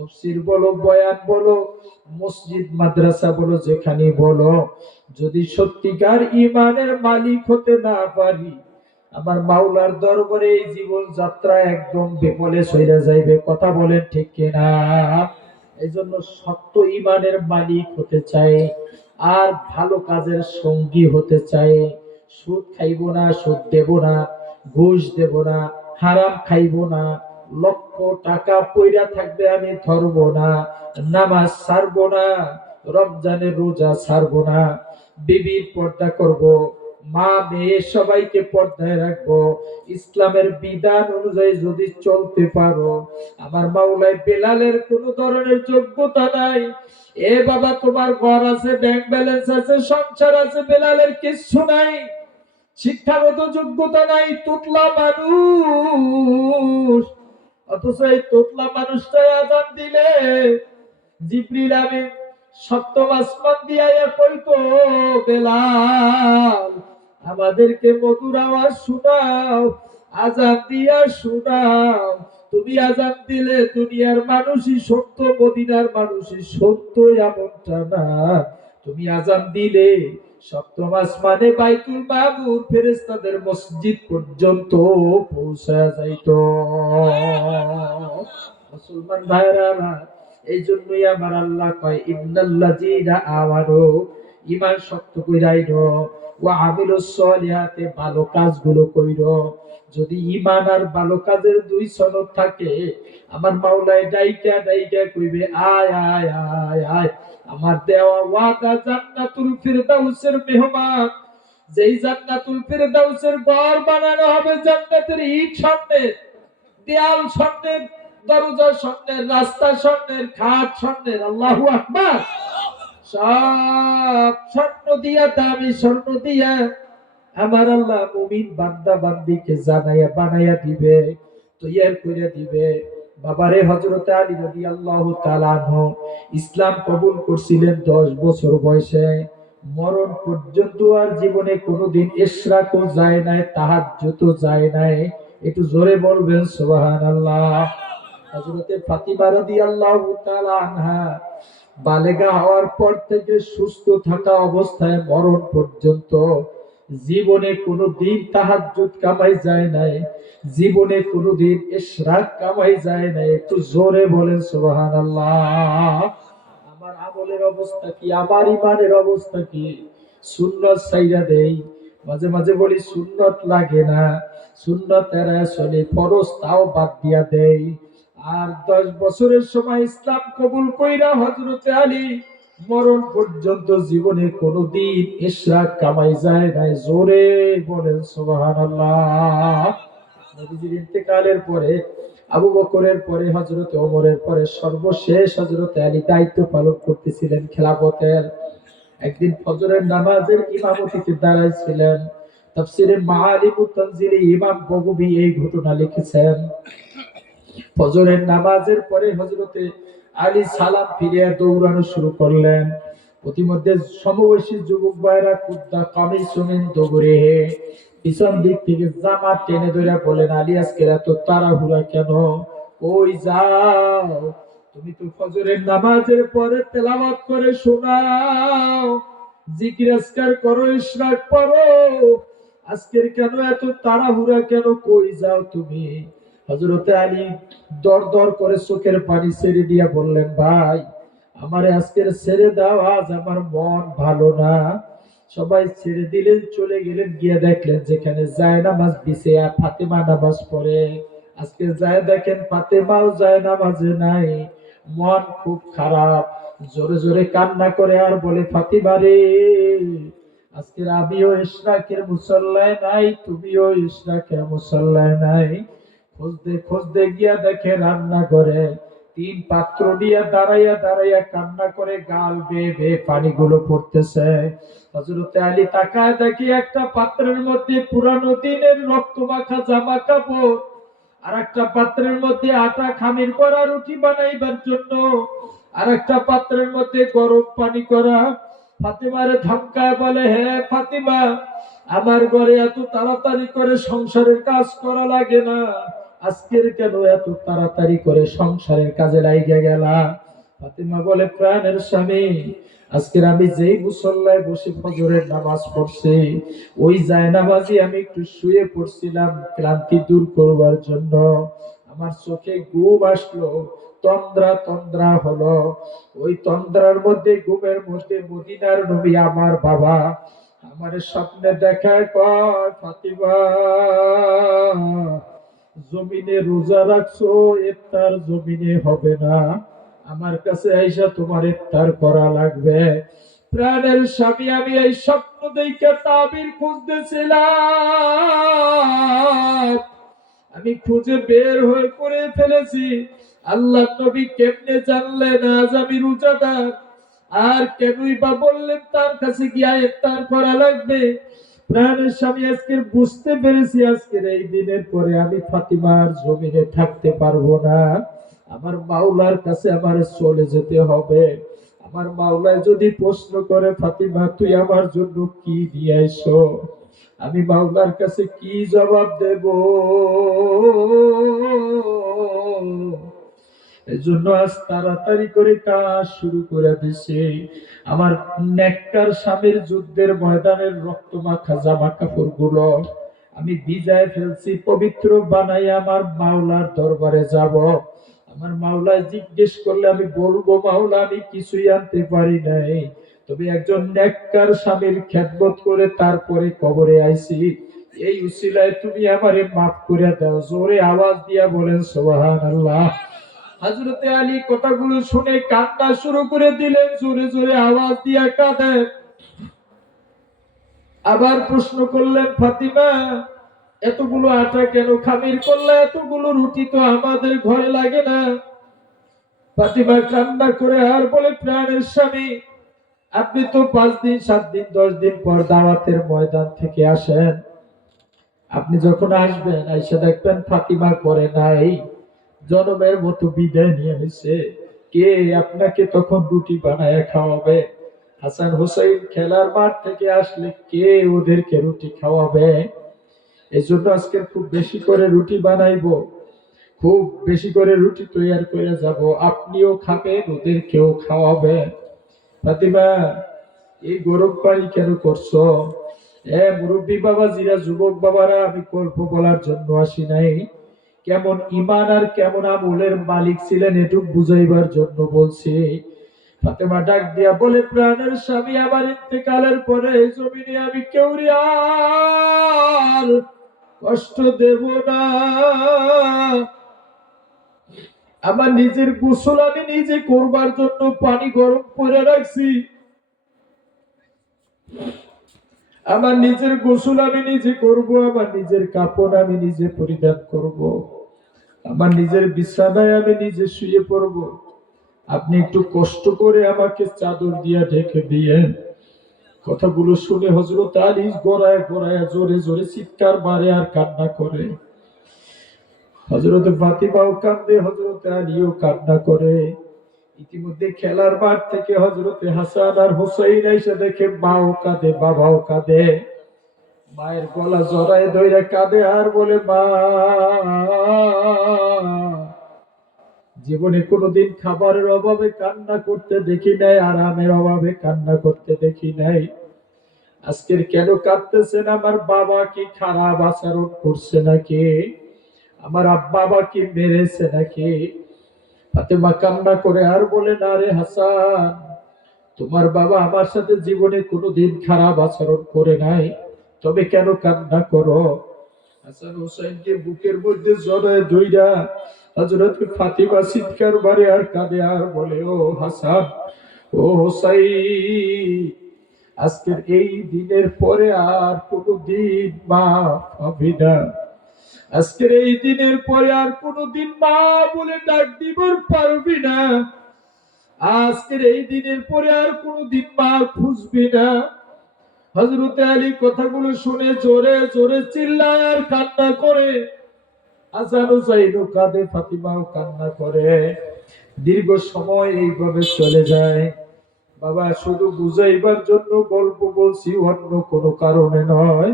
তাফসীর বলো, বয়ান বলো, মসজিদ মাদ্রাসা বলো, যেখানে বলো, যদি সত্যিকার ঈমানের মালিক হতে না পারি, আমার মাওলার দরবারে এই জীবন যাত্রা একদম বিফলে চলে যাইবে। কথা বলেন ঠিক কিনা? এই জন্য সত্য ঈমানের মালিক হতে চাই, আর ভালো কাজের সঙ্গী হতে চাই। সুদ খাইব না, সুদ দেব না, ঘুষ দেব না, হারাম খাইব না, লক্ষ টাকা পয়রা থাকবে আমি ধরব না, নামাজ ছাড়ব না, রমজানের রোজা ছাড়ব না, বিবির পর্দা করব, মা মেয়ে সবাইকে পর্দায় রাখবো, ইসলামের বিধান অনুযায়ী যদি চলতে পারো, আমার মাওলায় বেলালের কোন ধরনের যোগ্যতা নাই। এ বাবা, তোমার ঘর আছে, ব্যাংক ব্যালেন্স আছে, সংসার আছে, বেলালের কিছু নাই, শিক্ষাগত যোগ্যতা নাই, তোতলা মানুষ। অথচ এই তোতলা মানুষটাই আযান দিলে জিবরিল আমিন সপ্তম আসমান দিয়া কইতো, বেলাল আমাদেরকে মধুর আওয়াজ শোনাও, আযান দিয়া শোনাও। তুমি আযান দিলে দুনিয়ার মানুষই সত্য, মদিনার মানুষই সত্য এমনটা না। তুমি আযান দিলে সপ্তম আসমানে বাইতুল মামুর ফেরেশতাদের মসজিদ পর্যন্ত পৌঁছা যাইতো। মুসলমান ভাইরা আমার, এই জন্যই আমার আল্লাহ কয়, ইন্নাল্লাযীনা আমানু, ঈমান শক্ত কইরাইনো, ওয়া আমিলুস সলিহাতে, ভালো কাজগুলো কইরো। যদি ঈমান আর ভালো কাজের দুই সনদ থাকে, আমার মাওলায় ডাইকা ডাইকা কইবে, আয় আয় আয় আয়, আমার দেওয়া ওয়াদা জান্নাতুল ফিরদাউসের মেহমান। যেই জান্নাতুল ফিরদাউসের ঘর বানানো হবে জান্নাতের ইট স্বর্ণের, দেয়াল স্বর্ণের, দরজা স্বর্ণের, রাস্তা স্বর্ণের, খাট স্বর্ণের। আল্লাহু আকবার। সব স্বর্ণ দিয়া, দামি স্বর্ণ দিয়া আমার আল্লাহ মুমিন বান্দা বান্দিকে জানাইয়া বানাইয়া দিবে, তৈয়ার করে দিবে। বাবারে, হযরত আলী রাদিয়াল্লাহু তাআলা আনহু ইসলাম কবুল করছিলেন 10 বছর বয়সে। মরণ পর্যন্ত আর জীবনে কোনোদিন ইশরাকও যায় নাই, তাহাজ্জুদও যায় নাই। একটু জোরে বলবেন সুবহানাল্লাহ। হযরতে ফাতিমা রাদিয়াল্লাহু তাআলা আনহা বালেগা হওয়ার পর থেকে সুস্থ থাকা অবস্থায় মরণ পর্যন্ত জীবনে কোনোদিন তাহাজ্জুদ কামাই যায় নাই, জীবনে কোনোদিন ইশরাক কামাই যায় নাই। একটু জোরে বলেন সুবহানাল্লাহ। আমার আমলের অবস্থা কি, আমার ঈমানের অবস্থা কি? সুন্নাত ছাইরা দেই, মাঝে মাঝে বলি সুন্নাত লাগে না, সুন্নাত এড়ায় চলে, ফরজ তাও বাদ দিয়া দেই। আর 10 বছরের সময় ইসলাম কবুল কইরা হযরতে আলী মরণ পর্যন্ত জীবনে কোনোদিন ইশরাক কামাই যায় নাই। জোরে বলেন সুবহানাল্লাহ। নবীজির ইন্তেকালের পরে, আবু বকরের পরে, হযরত ওমরের পরে সর্বশেষ হযরত আলী দায়িত্ব পালন করতেছিলেন খেলাফতের। একদিন ফজরের নামাজের ইমামতিতে দাঁড়াইছিলেন। তাফসীরে মাআলিমুত তানজিলে ইমাম বগবী এই ঘটনা লিখেছেন। ফজরের নামাজের পরে হযরতে আলী সালাম ফিরিয়ে দৌড়ানো শুরু করলেন। প্রতিমধ্যে সমবয়সী যুবক ভাইরা কুদ্দা কামিসুমিন দৌড়ে পিছন দিক থেকে জামা টেনে ধরে বলেন, আলী আজকে এত তাড়াহুড়া কেন? কই যাও? তুমি তো ফজরের নামাজের পরে তেলাওয়াত করে শোনাও, জিকির আজকার করো, ইশরাক পড়ো, আজকের কেন এত তাড়াহুড়া কেন? কই যাও তুমি? হযরতে আলী দর দর করে চোখের পানি ছেড়ে দিয়া বললেন, ভাই আমারে আজকের ছেড়ে দাও, আজ আমার মন ভালো না। সবাই ছেড়ে দিলেন, চলে গেলেন। গিয়ে দেখলেন যেখানে জায়নামাজ বিছিয়ে ফাতেমা নামাজ পড়ে, আজকে যায় দেখেন ফাতেমাও জায়নামাজে নাই। মন খুব খারাপ, জোরে জোরে কান্না করে আর বলে, ফাতিমা রে, আজকে আমিও ইশরাকের মুসল্লায় নাই, তুমিও ইশরাকের মুসল্লায় নাই। খুঁজতে খুঁজতে গিয়া দেখে রান্না করে 3 পাত্র নিয়ে দাঁড়াইয়া দাঁড়াইয়া কান্না করে গাল বেয়ে বেয়ে পানিগুলো পড়তেছে। হযরতে আলী তাকায় দেখি একটা পাত্রের মধ্যে পুরানো দিনের রক্ত মাখা জামা কাপড়, আর একটা পাত্রের মধ্যে আটা খামির করা রুটি বানাইবার জন্য, আর একটা পাত্রের মধ্যে গরম পানি করা। ফাতিমারে ধমকায় বলে, হে ফাতিমা, আমার ঘরে এত তাড়াতাড়ি করে সংসারের কাজ করা লাগে না, আজকের কেন এত তাড়াতাড়ি করে সংসারের কাজে লাইগা গেলা? ফাতিমা বলে, প্রাণের স্বামী, আজকের আমি যেই মুসল্লায় বসে ফজরের নামাজ পড়ছি, ওই জায়নামাজি আমি একটু শুয়ে পড়ছিলাম ক্লান্তি দূর করবার জন্য। আমার চোখে ঘুম আসলো, তন্দ্রা তন্দ্রা হলো। ওই তন্দ্রার মধ্যে, ঘুমের মধ্যে মদিনার নবী আমার বাবা আমার স্বপ্নে দেখায়, কয়, ফাতিমা, জমিনে রোজা রাখছো, ইফতার জমিনে হবে না, আমার কাছে আইসা তোমার ইফতার করা লাগবে। প্রাণের স্বামী, আমি এই স্বপ্ন দেখে তাবির খুঁজতেছিলাম, আমি খুঁজে বের হয়ে করে ফেলেছি। আল্লাহ নবী কেমনে জানলেন আজ আমি রোজাদার, আর কেনই বা বললেন তার কাছে গিয়ে ইফতার করা লাগবে? প্রাণের স্বামী, আজকে বুঝতে পেরেছি আজকের এই দিনের পরে আমি ফাতিমার জমিনে থাকতে পারবো না, আমার মাওলার কাছে আমার চলে যেতে হবে। আমার মাওলায় যদি প্রশ্ন করে, ফাতিমা তুই আমার জন্য কি নিয়ে আইছো, আমি মাওলার কাছে কি জবাব দেব? এজন্য আজ তাড়াতাড়ি করে কাজ শুরু করে দিছে। আমার নেককার স্বামীর যুদ্ধের ময়দানের রক্তমাখা জামা কাপড় গুলো আমি ভিজায় ফেলছি, পবিত্র বানাই আমার মাওলার দরবারে যাব। আমার মাওলায় জিজ্ঞেস করলে আমি বলবো, মাওলা আমি কিছুই আনতে পারি নাই, তবে একজন নেককার স্বামীর খেদমত করে তারপরে কবরে আইছি, এই উসিলায় তুমি আমারে মাফ করে দাও। জোরে আওয়াজ দিয়া বলেন সুবহানাল্লাহ। হযরতে আলী কথাগুলো শুনে কান্না শুরু করে দিলেন, জোরে জোরে আওয়াজ দিয়া কাঁদেন। আবার প্রশ্ন করলেন, ফাতিমা এতগুলো আটা কেন খামির করলে, এতগুলো রুটি তো আমাদের ঘরে লাগে না? ফাতিমা কান্না করে আর বলে, প্রাণের স্বামী, আপনি তো 5 দিন 7 দিন 10 দিন পর দাওয়াতের ময়দান থেকে আসেন, আপনি যখন আসবেন আইসা দেখবেন ফাতিমা করে নাই, জনমের মতো বিদায় নিয়ে নিছে। কে আপনাকে তখন রুটি বানায় খাওয়াবে? হাসান হুসাইন খেলার মাঠ থেকে আসলে কে ওদেরকে রুটি খাওয়াবে? এই জন্য আজকে খুব বেশি করে রুটি বানাইবো, খুব বেশি করে রুটি তৈরি করে যাব, আপনিও খাবেন, ওদেরকেও খাওয়াবেন। ফাতিমা, এই গরম পানি কেন করছো? মুরব্বী বাবাজিরা, যুবক বাবারা, আমি গল্প বলার জন্য আসি নাই, কেমন ইমান আর কেমন আমলের মালিক ছিলেন এটুক বুঝাইবার জন্য বলছি। ফাতেমা ডাক দিয়া বলে, প্রাণের স্বামী, আমার ইন্তেকালের পরে এই জমিনে আমি কেউরি আর কষ্ট দেব না। আমার নিজের গোসল আমি নিজে করবার জন্য পানি গরম করে রাখছি, আমার নিজের গোসল আমি নিজে করব, আমার নিজের কাপড় আমি নিজে পরিধান করব, আমার নিজের বিছানায় আমি নিজে শুয়ে পড়ব, আপনি একটু কষ্ট করে আমাকে চাদর দিয়া ঢেকে দিয়েন। কথাগুলো শুনে হযরত আলী গড়ায় গড়ায় জোরে জোরে চিৎকার মারে আর কান্না করে। হযরত ফাতিমাও কাঁদে, হযরত আলীও কান্না করে। ইতিমধ্যে খেলার মাঠ থেকে হযরতে হাসান আর হুসাইন এসে দেখে মাও কাঁদে, বাবাও কাঁদে, মায়ের গলা জড়ায় ধরে কাঁদে আর বলে, মা, জীবনে কোনোদিন খাবারের অভাবে কান্না করতে দেখি নাই, আরামের অভাবে কান্না করতে দেখি নাই, আজকের কেন কাঁদতেছেন? আমার বাবা কি খারাপ আচরণ করছে নাকি? আমার বাবা কি মেরেছে নাকি? ফাতেমা কান্না করে আর বলে, না রে হাসান, তোমার বাবা আমার সাথে জীবনে কোনোদিন খারাপ আচরণ করে নাই, তবে কেন কান্না করো? হাসান হুসাইনকে বুকের মধ্যে জড়ায় ধইরা হযরত ফাতিমা চিৎকার মারে আর কাঁদে আর বলে, ও হাসান, ও হুসাইন, আজকের এই দিনের পরে আর কোনোদিন মাফ হবে না, আজকের এই দিনের পরে আর কোনোদিন মা বলে ডাক দিবার পারবি না, আজকের এই দিনের পরে আর কোনোদিন মা খুঁজবি না। হযরতে আলী কথাগুলো শুনে জোরে জোরে চিল্লায় আর কান্না করে। হাসান হুসাইনও কাঁদে, ফাতিমাও কান্না করে। দীর্ঘ সময় এইভাবে চলে যায়। বাবা, শুধু বুঝাইবার জন্য গল্প বলছি, অন্য কোনো কারণে নয়।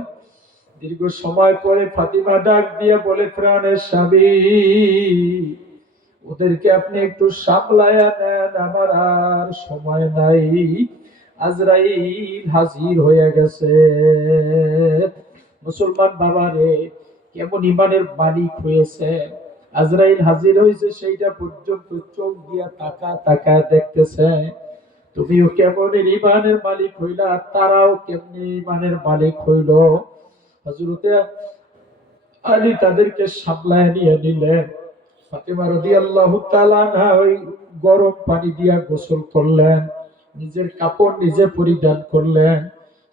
দীর্ঘ সময় পরে ফাতিমা ডাক দিয়ে বলে, প্রাণের স্বামী, ওদেরকে আপনি একটু সামলায়া নেন, আমার আর সময় নাই, আজরাইল হাজির হয়ে গেছে। মুসলমান বাবারে, কেমন ইমানের মালিক হয়েছে, আজরাইল হাজির হয়েছে সেইটা পর্যন্ত চোখ দিয়া তাকা তাকা দেখতেছে। তুমিও কেমন ইমানের মালিক হইলা, তারাও কেমনি ইমানের মালিক হইল। হযরতে আলী তাদেরকে সামলায় নিয়ে নিলেন। ফাতেমা রাদিয়াল্লাহু তাআলা আনহা ওই গরম পানি দিয়া গোসল করলেন, নিজের কাপড় নিজে পরিধান করলেন,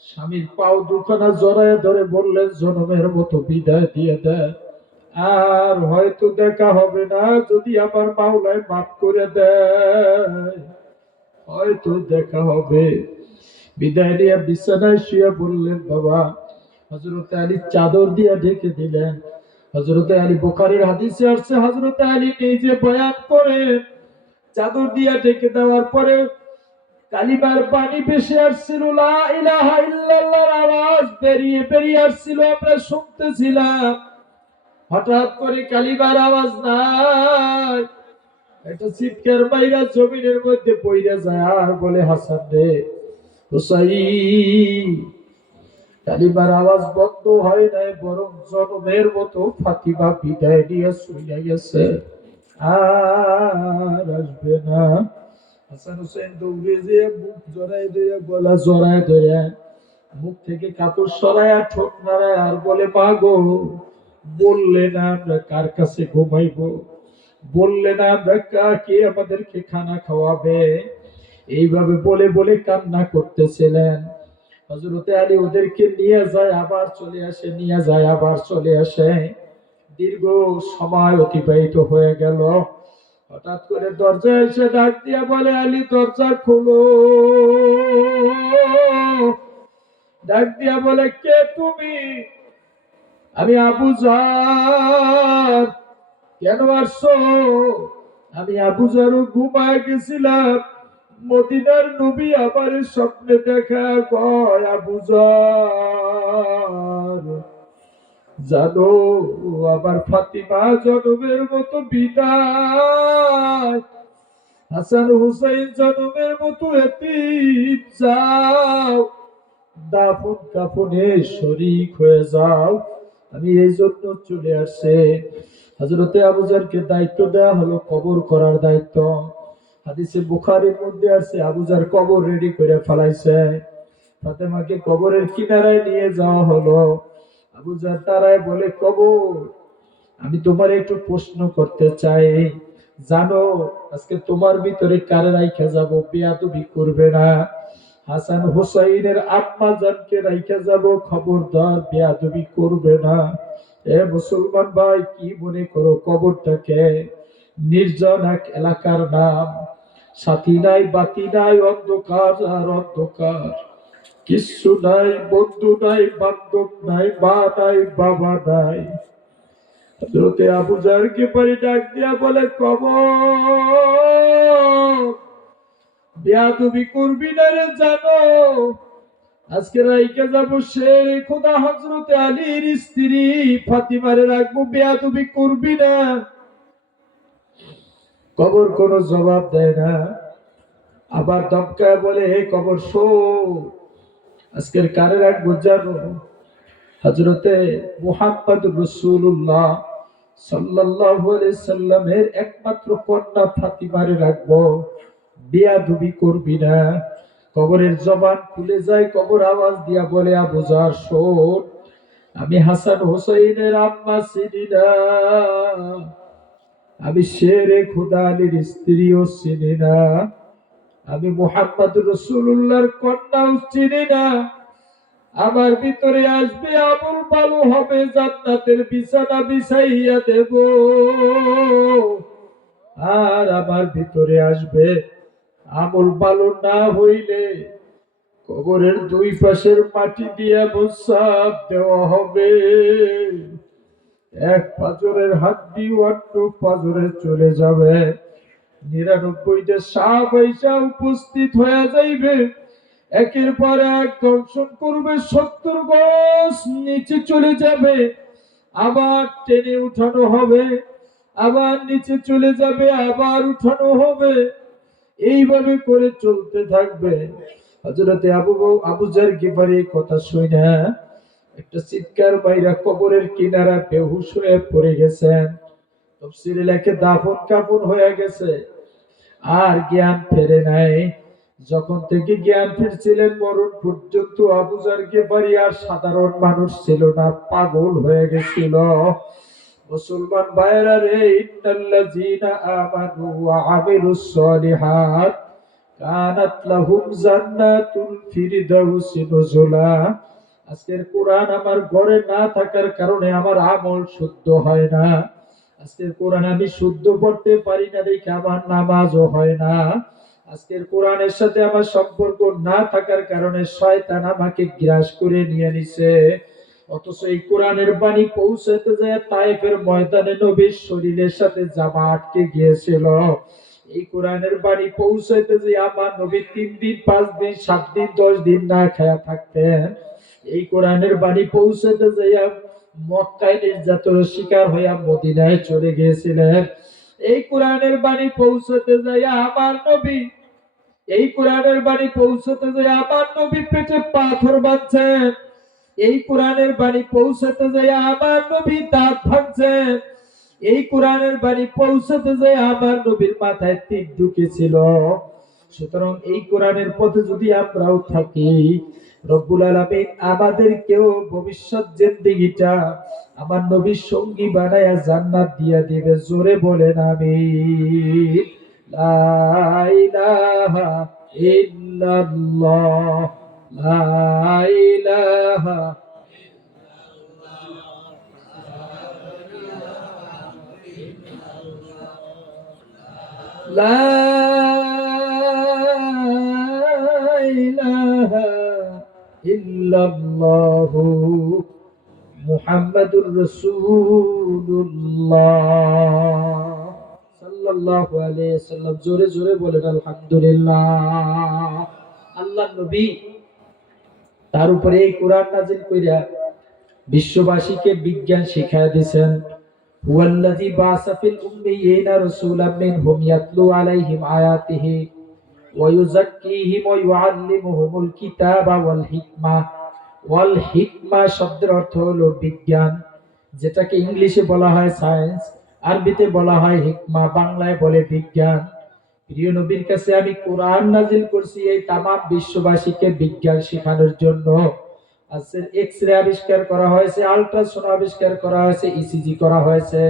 স্বামীর পাও দুখানা জড়ায় ধরে বললেন, জনমের মতো বিদায় দিয়ে দেন, আর হয়তো দেখা হবে না, যদি আমার মাওলায় মাফ করে দেয় হয়তো দেখা হবে। বিদায় নিয়ে বিছানায় শুয়ে বললেন, বাবা। হযরতে আলী চাদর দিয়ে ঢেকে দিলেন। হযরতে আলী, বুখারীর হাদিসে আসছে, হযরতে আলী নিজে বয়ান করে চাদর দিয়ে ঢেকে দেওয়ার পরে কালিমার পানি ভেসে আসছিল, লা ইলাহা ইল্লাল্লাহর আওয়াজ বেরিয়ে বেরিয়ে আসছিল, আমরা শুনতেছিলাম। হঠাৎ করে কালিমার আওয়াজ নাই, একটা চিৎকার বাইরা জমিনের মধ্যে পইরা যায় আর বলে, হাসান রে, হুসাইন। কালিমার আওয়াজ বন্ধ হয় নাই, বরং জনমের মতো ফাতিমা বিদায় নিয়ে চলে গেছে, আর আসবে না। হাসান হুসেন দৌড়ে যেয়ে মুখ জড়ায় ধরে, গলা জড়ায় ধরে, মুখ থেকে কাপড় সরায় ঠোঁট নাড়ায় আর বলে, মা গো, বললে না আমরা কার কাছে ঘুমাইবো, বললে না আমরা কে আমাদেরকে খানা খাওয়াবে। এইভাবে বলে বলে কান্না করতেছিলেন। হযরতে আলী ওদেরকে নিয়ে যায় আবার চলে আসে, নিয়ে যায় আবার চলে আসে। দীর্ঘ সময় অতিবাহিত হয়ে গেল। হঠাৎ করে দরজায় এসে ডাক দিয়া বলে, আলী দরজা খোলো। ডাক দিয়া বলে, কে তুমি? আমি আবু জার। কেন আসছো? আমি আবু জারও ঘুমায় গেছিলাম, মদিনার নবী আমার স্বপ্নে দেখা কয়, আবু জার জানো আমার ফাতিমা জনমের মতো বিদায়, হাসান হুসাইন জনমের মতো এতিম, যাও দাফন কাফনে শরীক হয়ে যাও। আমি এই জন্য চলে আসছে। হযরতে আবু জারকে দায়িত্ব দেওয়া হলো কবর করার দায়িত্ব। হাদিসে বুখারীর মধ্যে আছে, আবু জার কবর রেডি করে ফেলাইছে। ফাতেমাকে কবরের কিনারায় নিয়ে যাওয়া হলো। আবু জার তারায় বলে, কবর, আমি তোমার একটু প্রশ্ন করতে চাই, জানো আজকে তোমার ভিতরে কারে রাইখা যাব? বেয়াদবি করবে না। হাসান হুসাইনের আম্মা জানকে রাইখা যাব, খবরদার বেয়াদবি করবে না। এ মুসলমান ভাই, কি মনে করো কবরটাকে? নির্জন এক এলাকার নাম, সাথী নাই বাতি নাই, অন্ধকার আর অন্ধকার, কিচ্ছু নাই, বন্ধু নাই, বান্ধব নাই, মা নাই, বাবা নাই। হযরতে আবু জারকে পরে ডাক দিয়া বলে, কবর, বেয়াদবি করবি না রে, জানো আজকে রাইকে যাব শের খোদা হযরতে আলীর স্ত্রী ফাতিমারে রাখবো, বেয়াদবি করবি না। কবর কোনো জবাব দেয় না, আবার দমকায় বলে, হে কবর শোন, আজকের কারে রাখবো জানো? হযরতে মুহাম্মদুর রাসূলুল্লাহ সাল্লাল্লাহু আলাইহি সাল্লামের একমাত্র কন্যা ফাতিমারে রাখবো, বেয়াদবি করবি না। কবরের জবান খুলে যায়, কবর আওয়াজ দিয়া বলে, আবু জার শোন, আমি হাসান হুসাইনের আম্মা চিনি না, আমি শেরে খোদা আলীর স্ত্রীও চিনি না, আমি মুহাম্মদুর রাসূলুল্লাহর কন্যাও চিনি না। আমার ভিতরে আসবে আবুল বালু হবে, জান্নাতের বিছানা বিছাইয়া দেব, আর আমার ভিতরে আসবে আমল ভালো না হইলে কবরের দুই পাশের মাটি দিয়ে মোসাব দেওয়া হবে। এক পাজরের হাড্ডি অন্য পাজরে চলে যাবে, 99টা সাপ এসে উপস্থিত হয়ে যাইবে। একের পর এক দর্শন করবে, 70 গজ নিচে চলে যাবে, আবার টেনে উঠানো হবে, আবার নিচে চলে যাবে, আবার উঠানো হবে, এইভাবে করে চলতে থাকবে। হযরতে আবু জার গিফারি কথা শুনে একটা চিৎকার বাইরা কবরের কিনারা বেহুশ হয়ে পড়ে গেছেন। তাফসীরে লেখে দাফন কাফন হয়ে গেছে, আর জ্ঞান ফেরে নাই। যখন থেকে জ্ঞান ফিরছিলেন মরণ পর্যন্ত আবু জার গিফারি আর সাধারণ মানুষ ছিল না, পাগল হয়ে গেছিল। মুসলমান ভাইরা রে, ইন্নাল্লাযীনা আমানু ওয়া আমিলুস সলিহাত কানাত লাহুম জান্নাতুল ফিরদাউসি নুজুলা। আজকের কোরআন আমার ঘরে না থাকার কারণে আমার আমল শুদ্ধ হয় না। আজকের কোরআন আমি শুদ্ধ পড়তে পারি না দেখে আমার নামাজও হয় না। আজকের কোরআনের সাথে আমার সম্পর্ক না থাকার কারণে শয়তান আমাকে গ্রাস করে নিয়ে নিছে। অথচ এই কোরআনের বাণী পৌঁছাতে যায় তায়েফের ময়দানে নবীর শরীরের সাথে জামা আটকে গিয়েছিল। এই কোরআনের বাণী পৌঁছাইতে যে আমার নবী 3 দিন 5 দিন 7 দিন 10 দিন না খায়া থাকতেন। এই কোরআনের বাণী পৌঁছাইতে যাইয়া মক্কায় নির্যাতনের শিকার হইয়া মদিনায় চলে গিয়েছিলেন। এই কোরআনের বাণী পৌঁছাতে যাইয়া আমার নবী, এই কোরআনের বাণী পৌঁছাতে যাইয়া আমার নবী পেটে পাথর বাঁধছেন। এই কোরআনের বাণী পৌঁছাতে যাইয়া আমার নবী দাঁত ভাঙছেন। এই কোরআনের বাণী পৌঁছাতে যায় আমার নবীর মাথায় তীর ঢুকেছিল। সুতরাং এই কোরআনের পথে যদি আমরাও থাকি, রব্বুল আলামিন আমাদেরকেও ভবিষ্যৎ জিন্দেগিটা আমার নবীর সঙ্গী বানায়া জান্নাত দিয়া দিবে। জোরে বলেন আমিন। লা ইলাহা ইল্লাল্লাহ, লা ইলাহা লা ইলাহা ইল্লাল্লাহু মুহাম্মাদুর রাসূলুল্লাহ সাল্লাল্লাহু আলাইহি ওয়াসাল্লাম। জোরে জোরে বলেন আলহামদুলিল্লাহ। আল্লাহর নবী তার উপরে এই কোরআন নাযিল কইরা বিশ্ববাসীকে বিজ্ঞান শিখায়া দিয়েছেন। হুয়াল্লাযী বা'সা ফিল উম্মিয়িনা রাসূলাম মিনহুম ইয়াতলু আলাইহিম আয়াতিহি ওয়া ইউযাক্কিহিম ওয়া ইউআল্লিমুহুমুল কিতাবা ওয়াল হিকমা। ওয়াল হিকমা শব্দের অর্থ হলো বিজ্ঞান, যেটাকে ইংলিশে বলা হয় সায়েন্স, আরবিতে বলা হয় হিকমা, বাংলায় বলে বিজ্ঞান। প্রিয় নবীর কাছে আমি কোরআন নাযিল করছি এই তামাম বিশ্ববাসীকে বিজ্ঞান শেখানোর জন্য। আজকের এক্স-রে আবিষ্কার করা হয়েছে, আল্ট্রাসাউন্ড আবিষ্কার করা হয়েছে, ইসিজি করা হয়েছে,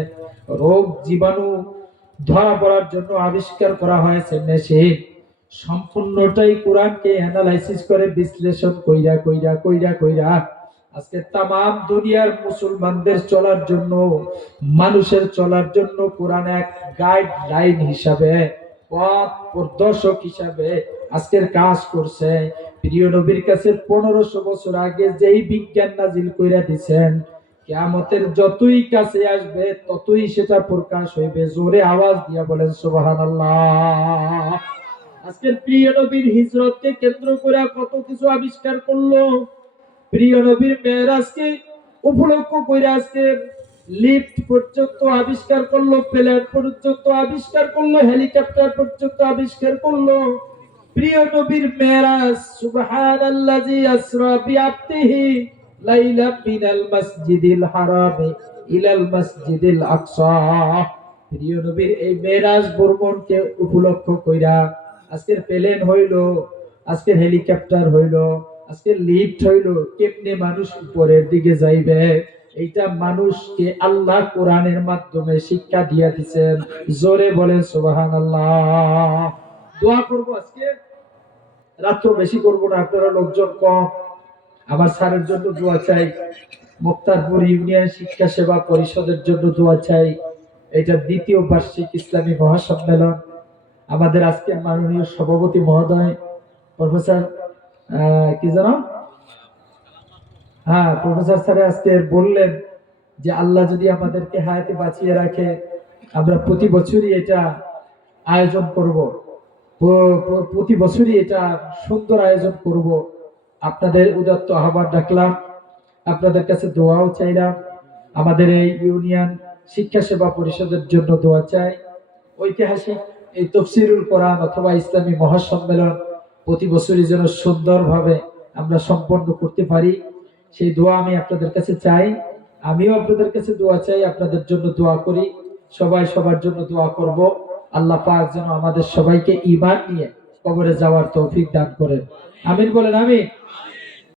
রোগ জীবাণু ধরা পড়ার জন্য আবিষ্কার করা হয়েছে মেশিন। সম্পূর্ণটাই কোরআনকে অ্যানালাইসিস করে বিশ্লেষণ কইরা কইরা কইরা কইরা আজকে তামাম দুনিয়ার মুসলমানদের চলার জন্য, মানুষের চলার জন্য কোরআন এক গাইডলাইন হিসাবে, পথ প্রদর্শক হিসাবে আজকের কাজ করছে। প্রিয় নবীর কাছে 1500 বছর আগে যেই বিজ্ঞান নাজিল কইরা দিবেন, কিয়ামতের যতই কাছে আসবে ততই সেটা প্রকাশ হইবে। জোরে আওয়াজ দিয়া বলেন সুবহানাল্লাহ। আজকের প্রিয় নবীর হিজরতকে কেন্দ্র করে কত কিছু আবিষ্কার করলো। প্রিয় নবীর মেরাজকে উপলক্ষ করে আজকে লিফট পর্যন্ত আবিষ্কার করলো, প্লেন পর্যন্ত আবিষ্কার করলো, হেলিকপ্টার পর্যন্ত আবিষ্কার করলো। প্রিয় নবীর মেরাজ, সুবহানাল্লাযী আসরা বিআবদিহি লাইলাম মিনাল মাসজিদিল হারামি ইলাল মাসজিদিল আকসা। প্রিয় নবীর এই মেরাজ ভ্রমণকে উপলক্ষ কইরা আজকের প্লেন হইলো, আজকের হেলিকপ্টার হইলো, আজকের লিফট হইলো। কেমনে মানুষ উপরের দিকে যাইবে, এইটা মানুষকে আল্লাহ কোরআনের মাধ্যমে শিক্ষা দিয়া দিবেন। জোরে বলেন সুবহানাল্লাহ। দোয়া করব, আজকে রাত্র বেশি করব না, আপনারা লোকজন কম। আমার স্যারের জন্য দোয়া চাই, মুক্তারপুর ইউনিয়ন শিক্ষা সেবা পরিষদের জন্য দোয়া চাই। এটা দ্বিতীয় বার্ষিক ইসলামী মহাসম্মেলন। আমাদের আজকের মাননীয় সভাপতি মহোদয় প্রফেসর কি জানো, হ্যাঁ প্রফেসর স্যার আজকে বললেন যে আল্লাহ যদি আমাদেরকে হায়াতে বাঁচিয়ে রাখে আমরা প্রতি বছরই এটা আয়োজন করব। প্রতি বছরই এটা সুন্দর আয়োজন করব। আপনাদের উদাত্ত আহ্বান রাখলাম, আপনাদের কাছে দোয়াও চাইলাম। আমাদের এই ইউনিয়ন শিক্ষা সেবা পরিষদের জন্য দোয়া চাই। ঐতিহাসিক এই তফসিরুল কোরআন অথবা ইসলামী মহাসম্মেলন প্রতি বছরই যেন সুন্দরভাবে আমরা সম্পন্ন করতে পারি, সেই দোয়া আমি আপনাদের কাছে চাই। আমিও আপনাদের কাছে দোয়া চাই, আপনাদের জন্য দোয়া করি, সবাই সবার জন্য দোয়া করব। আল্লাহ পাক যেন আমাদের সবাইকে ঈমান নিয়ে কবরে যাওয়ার তৌফিক দান করেন। আমিন বলেন আমিন।